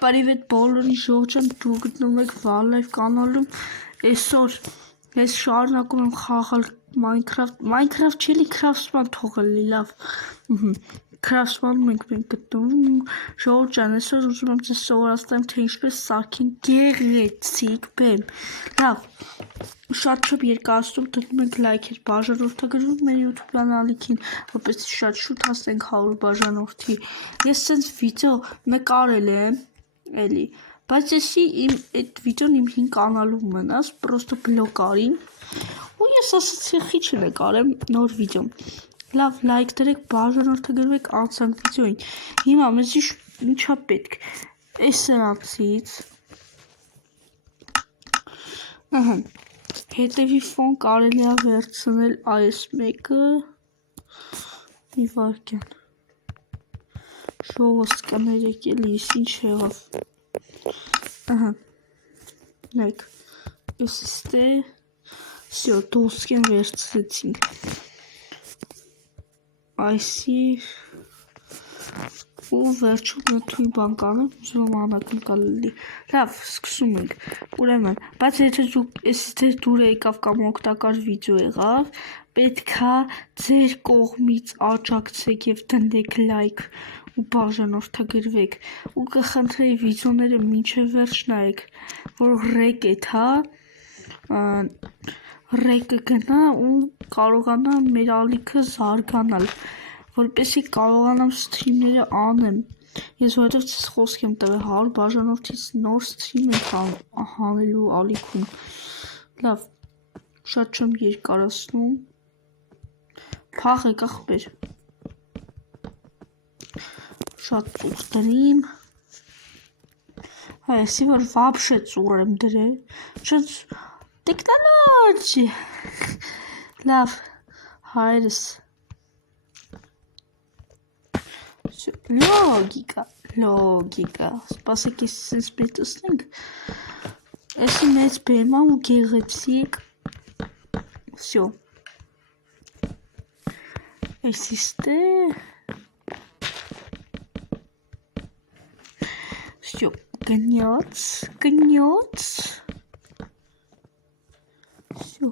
Привет բոլորին, Ժողովուրդ, դուք գտնվում եք Wildlife կանալում։ Այսօր ես շարունակում եմ խաղալ Minecraft չէ, Craftsman թողել լավ։ Craftsman-ում ենք գտնվում։ Ժողովուրդ ջան, այսօր ուզում եմ ձեզ սովորացնեմ, թե ինչպես սարքեն գեղեցիկ բեմ։ Լավ, շատ չափ երկարացնում դնում ենք լայքեր, բաժանորդագրվում մեր YouTube-յան ալիքին, որպեսզի շատ շուտ հասնենք 100 բաժանորդի։ Ես sense վիդեո նկարել եմ էլի, բայց եսի այդ վիդեոն իմ հին կանալում մնաց, պրոստը բլոկ արին, ու ես ասացի խի չնկարեմ նոր վիդեո։ Լավ, լայք դրեք, բաժանորդագրվեք, անցանք վիդեոին։ Հիմա մեզ ինչա պետք։ Այս սրանցից հետևի ֆոն կարելի է վերցնել այս մեկը մի վարկյան։ Ժողովուրդ կներեք էլի, ինչ եղավ։ Նայեք, էստե всё, դոսկեն վերցրեցինք։ Այսի ու վերջում նույն բան կանեմ, ուզում եմ անակնկալ լինի։ Լավ, սկսում ենք։ Ուրեմն, բայց եթե դուք էսի դուր եկավ կամ օգտակար վիդեո եղավ, պետքա ձեր կողմից աջակցեք եւ դնեք լայք ու բաժանորդագրվեք ու կխնդրեի վիդեոները մինչև վերջ նայեք, որ ռեկետ, ռեկը գնա ու կարողանա մեր ալիքը զարգանալ, որպեսզի կարողանամ սթրիմները անեմ։ Ես որովհետև ցես խոսք եմ տվել 100 բաժանորդից նոր սթրիմ եմ հանելու ալիքում։ Լավ, շատ չեմ երկարացնում։ Փախեք ախպեր։ Շատ ծուղ դրիմ։ Այսի որ вообще ծուղ եմ դրել։ Շատ տեխնոլոգի։ Լավ, հայրս։ Լոգիկա, սպասեք ես սենց պետսնենք, էսի մեծ բեմա ու գեղեցիկ, всё, էսի ստե, всё, գնյոց, всё,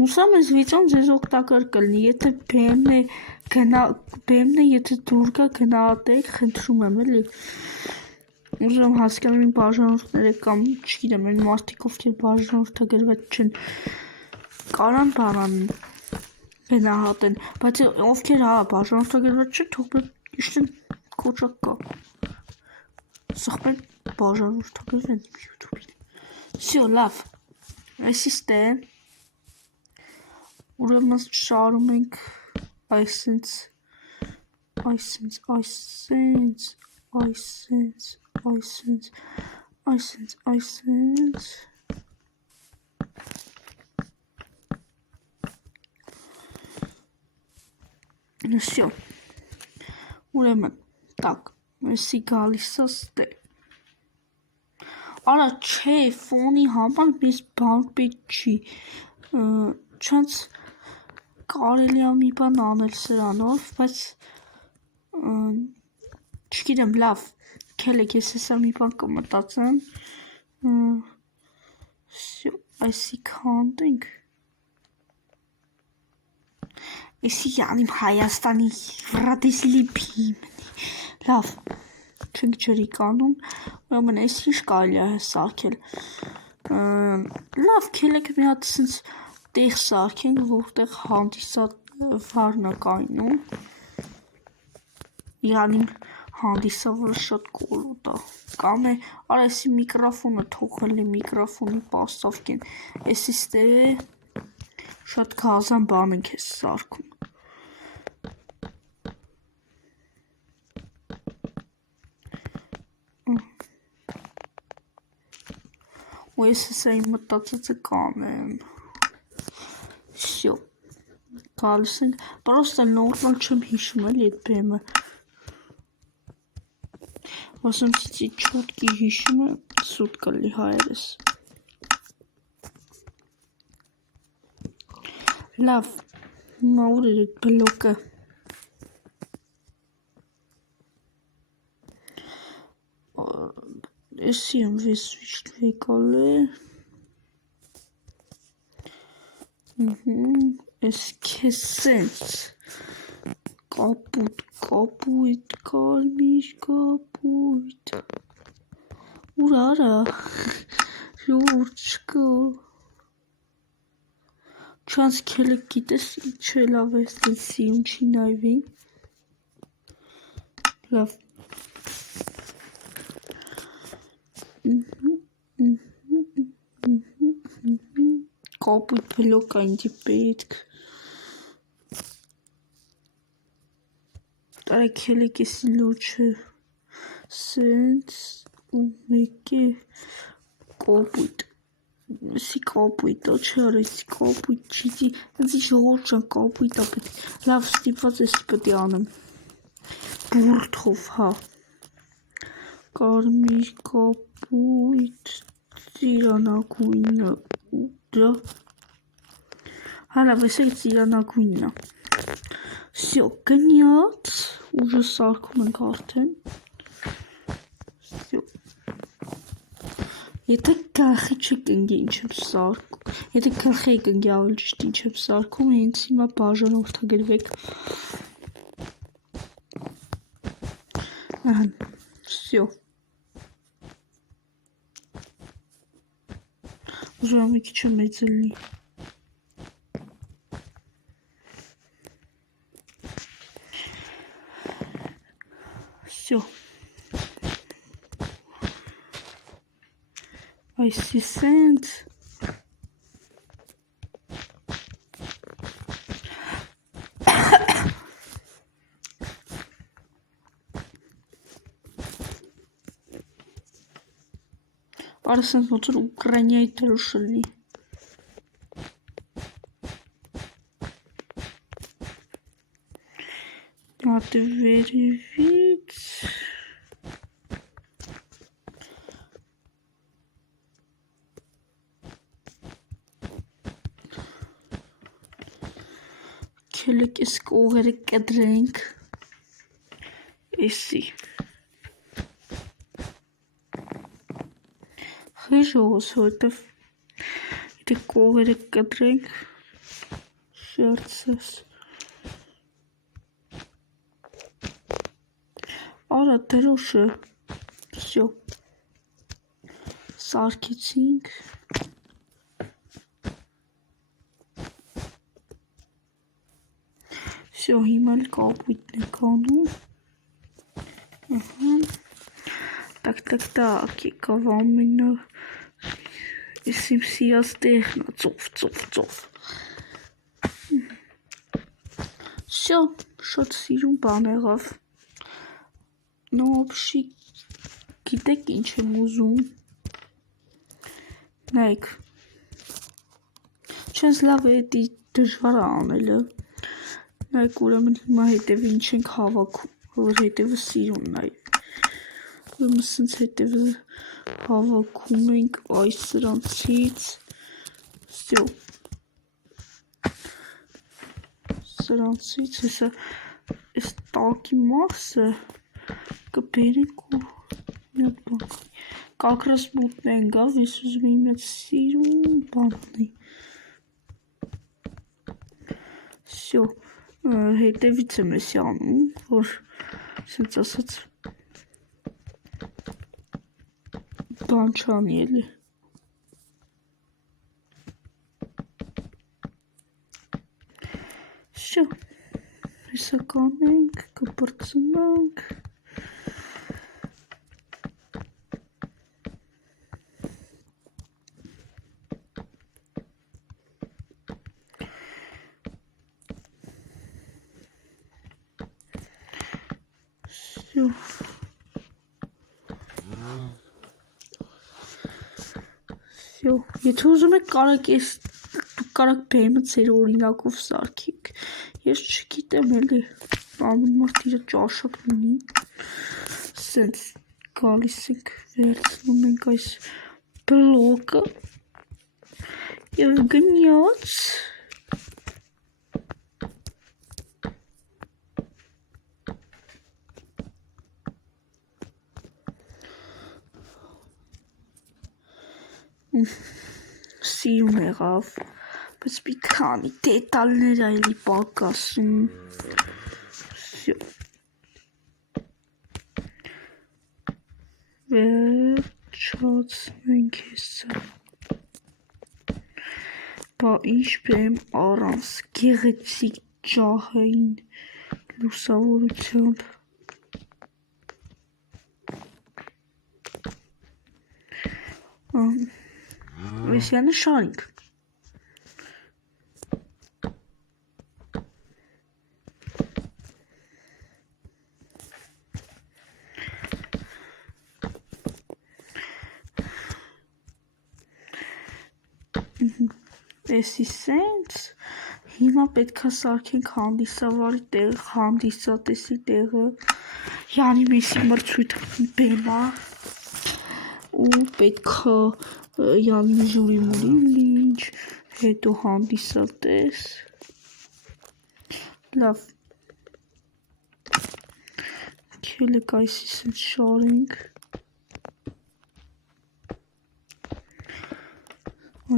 Հուսամ ես վիդեոն ձեզ օգտակար կլինի, եթե բեմն է, եթե դուր գա գնահատեք, խնդրում եմ էլի։ Ուզում եմ հասկանալ իմ բաժանորդները կամ չգիտեմ, այն մարդիկ ովքեր բաժանորդագրված չեն, կարան բանան գնահատեն, բայց ովքեր բաժանորդագրված չեն, թող իշտեն կոճակ կա։ Սխմեն բաժանորդագրվեն իմ YouTube-ին։ Всё, լավ, այսի ստե։ Ուրեմն շարում ենք այսենց Всё, ուրեմն, տակ, այսի գալիս է ստե։ Արա չէ, ֆոնի համար մեզ բան պետք չի, չանց կարելի է մի բան անել սրանով, բայց չգիտեմ, լավ, քելեք, ես հեսա մի բան կմտածեմ, всё, այսի քանդենք, էսի յանիմ Հայաստանի վրադեսլի պիմնի, լավ, չենք ջրի կանում, ուրեմն էս ինչ կարելի է սարքել, լավ, քելեք մի հատ սենց տեղ սարքենք, որտեղ հանդիսավարն է կայնում, իրանին հանդիսավարը շատ կոլոտ է, կամ է, արա էսի միկրոֆոնը թողել է, միկրոֆոնի պաստավկեն, էսի ստե շատ գազան բան ենք ես սարքում, ու ես հեսա իմ մտածեցը կանեմ, всё, գալիս ենք, պրոստը նորմալ չեմ հիշում էլի այդ բեմը, ասեմ սիցի չոտկի հիշում է, սուտ կլի հայերս, լավ, հիմա ուր էր այդ բլոկը, Էսի եմ վեսվիշտ վեկալ է։ Էս քեսենց կապույտ, կարմիր կապույտ։ Ուր արա, ժողովուրդ չկա։ Չանց քելեք գիտես ինչ է լավ է սիում չի նայվի։ Լավ։ Կապույտ բլոկ այնտի պետք։ Տարեք քելեք էսի լոչը։ Սենց ու մեկի կապույտ։ Էսի կապույտ, չի արա էսի կապույտ չիտի, այնցի ժողովուրդ ջան կապույտ ա պետք։ Լավ ստիպված էսի պետք է անեմ։ Բուրդով, հա։ Կարմիր կապույտ, ծիրանագույնը ու դա։ Հա լավ, էսը ծիրանագույնն ա։ Всё, գնաց, ուժը սարքում ենք արդեն։ Всё։ Եթե գլխի չեք ընկի ինչ եմ սարքում, եթե գլխի եք ընկի ավելի ճիշտ ինչ եմ սարքում, հենց հիմա բաժանորդագրվեք։ Ահա, всё։ Ուզում եմ մի քիչ մեծ լինի։ Всё։ Այսի սենց։ Արա սենց ոնց որ Ուկրաինայի դրոշը լինի։ Հատ վերևից։ Քելեք էս կողերը կտրենք, էսի, խեժողս հոտև, եթե կողերը կտրենք, շերցես, արա դրոշը, всё, սարքեցինք, Всё, հիմա էլ կապույտն ենք անում, так, եկավ ամենը, ես իմ սիրած տեղն ա, ծով, Всё, շատ սիրուն բան եղավ, նո ոբշի, գիտեք ինչ եմ ուզում, նայեք, չենց լավ է էդի դժվար անելը, նայեք ուրեմն հիմա հետևը ինչ ենք հավաքում, որ հետևը սիրուն նայ, ուրեմն սենց հետևը հավաքում ենք այս սրանցից, всё, սրանցից, հեսա, այս տակի մասը կբերենք ու միատ բան, կակրս մուտն են գավ, ես ուզում եմ միատ սիրուն բան ունի, всё, հետևից եմ էսի անում, որ սենց ասած բան չանի էլի, всё, հեսա կանենք, կպրծնանք, всё, եթե ուզում եք կարակ ես, դուք կարակ բեմը ձեր օրինակով սարքիք, ես չգիտեմ էլի, ամեն մարդ իր ճաշակն ունի, սենց գալիս ենք, վերցնում ենք այս բլոկը և գնաց, Սիրուն եղավ, բայց մի քանի դետալներ այլի պակասում։ Վերջացնենք հեսա։ Բա ինչ բեմ առանց գեղեցիկ ջահային լուսավորությամբ։ Վեսյանը շարինք։ Էսի սենց, հիմա պետքա սարքենք հանդիսավարի տեղ, հանդիսատեսի տեղը, յանի մեսի մրցույթ բեմա, ու պետքա յանի ժուրի մուրի լինչ, հետո հանդիսատես, լավ, կելեք այսի սենց շարենք,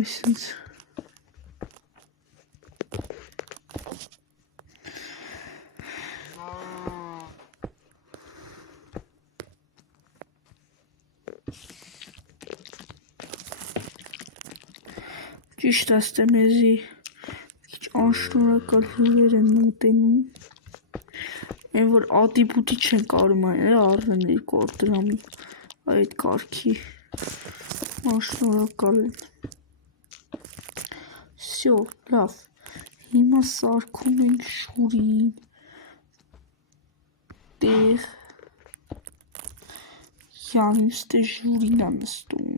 այսինց ճիշտ աստ է մեզի քիչ անշնորհակալ հյուրեր են մոտենում, այն որ ադի-բուտի չեն կարում առնեն 200 դրամի այդ կարգի անշնորհակալ են։ Всё, լավ, հիմա սարքում ենք շուրի տեղ, յանի ուստե ժուրին է նստում,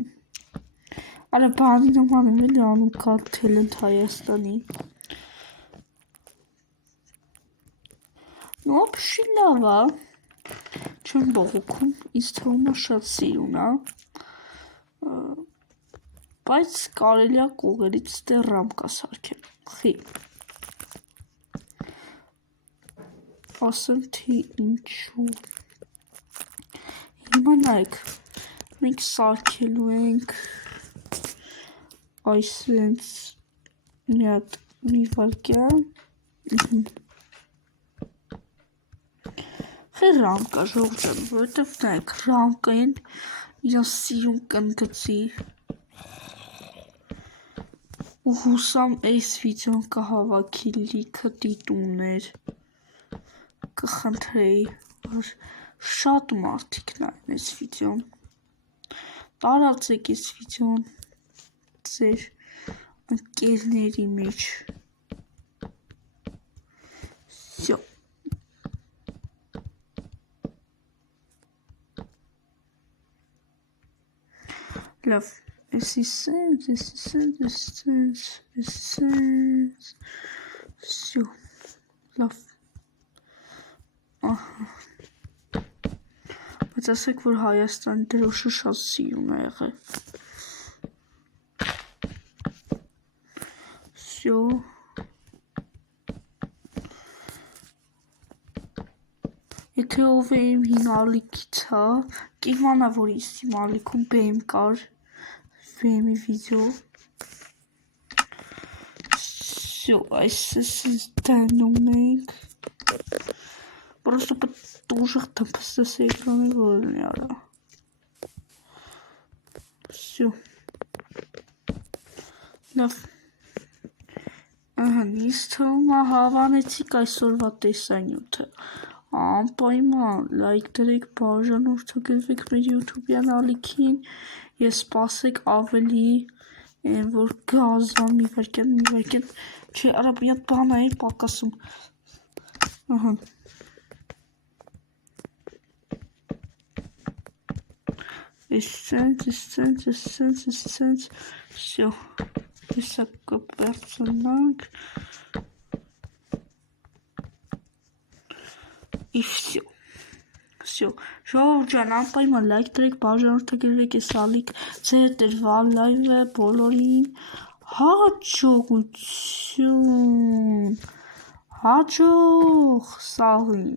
արա բանի նման եմ էլի անում կալ թելենտ Հայաստանի, նոպշի լավ է, չեմ բողոքում, ինձ թվում է շատ սիրուն է, բայց կարելի է կողերից ստե ռամկա սարքել, խի, ասեմ թե ինչու, հիմա նայք, մենք սարքելու ենք այսենց մի վարկյան, խի ռամկա ժողջան, որովհետև նայք, ռամկային իրան սիրուն կնգծի, ու հուսամ այս վիդեոն կհավաքի լիքը դիտումներ, կխնդրեի, որ շատ մարդիկ նայեն այս վիդեոն, տարածեք այս վիդեոն ձեր ընկերների մեջ, всё, լավ, էսի սենց, всё, լավ, ահա, բայց ասեք, որ Հայաստանի դրոշը շատ սիրուն է եղել, всё, եթե ով է իմ հին ալիքից հա, կիմանա, որ ինձ իմ ալիքում բեմ կար, բեմի վիդեո, всё, այսպես դնում ենք, просто тоже топստես էկրանի որն է արա, всё, լավ, ինձ թվում է հավանեցիք այսօրվա տեսանյութը, անպայման լայք դրեք, բաժանորդագրվեք մեր յութուբյան ալիքին և սպասեք ավելի, որ գազա մի վարկյան, չէ, արա մի հատ բան է պակասում, ահա, սենց, всё, հեսա կպերցնանք, и всё, ժողովուրդ ջան, անպայման լայք դրեք, բաժանորդագրվեք այս ալիք, ձեր տրվալ լայվը բոլորին հաջողություն, հաջող սաղին։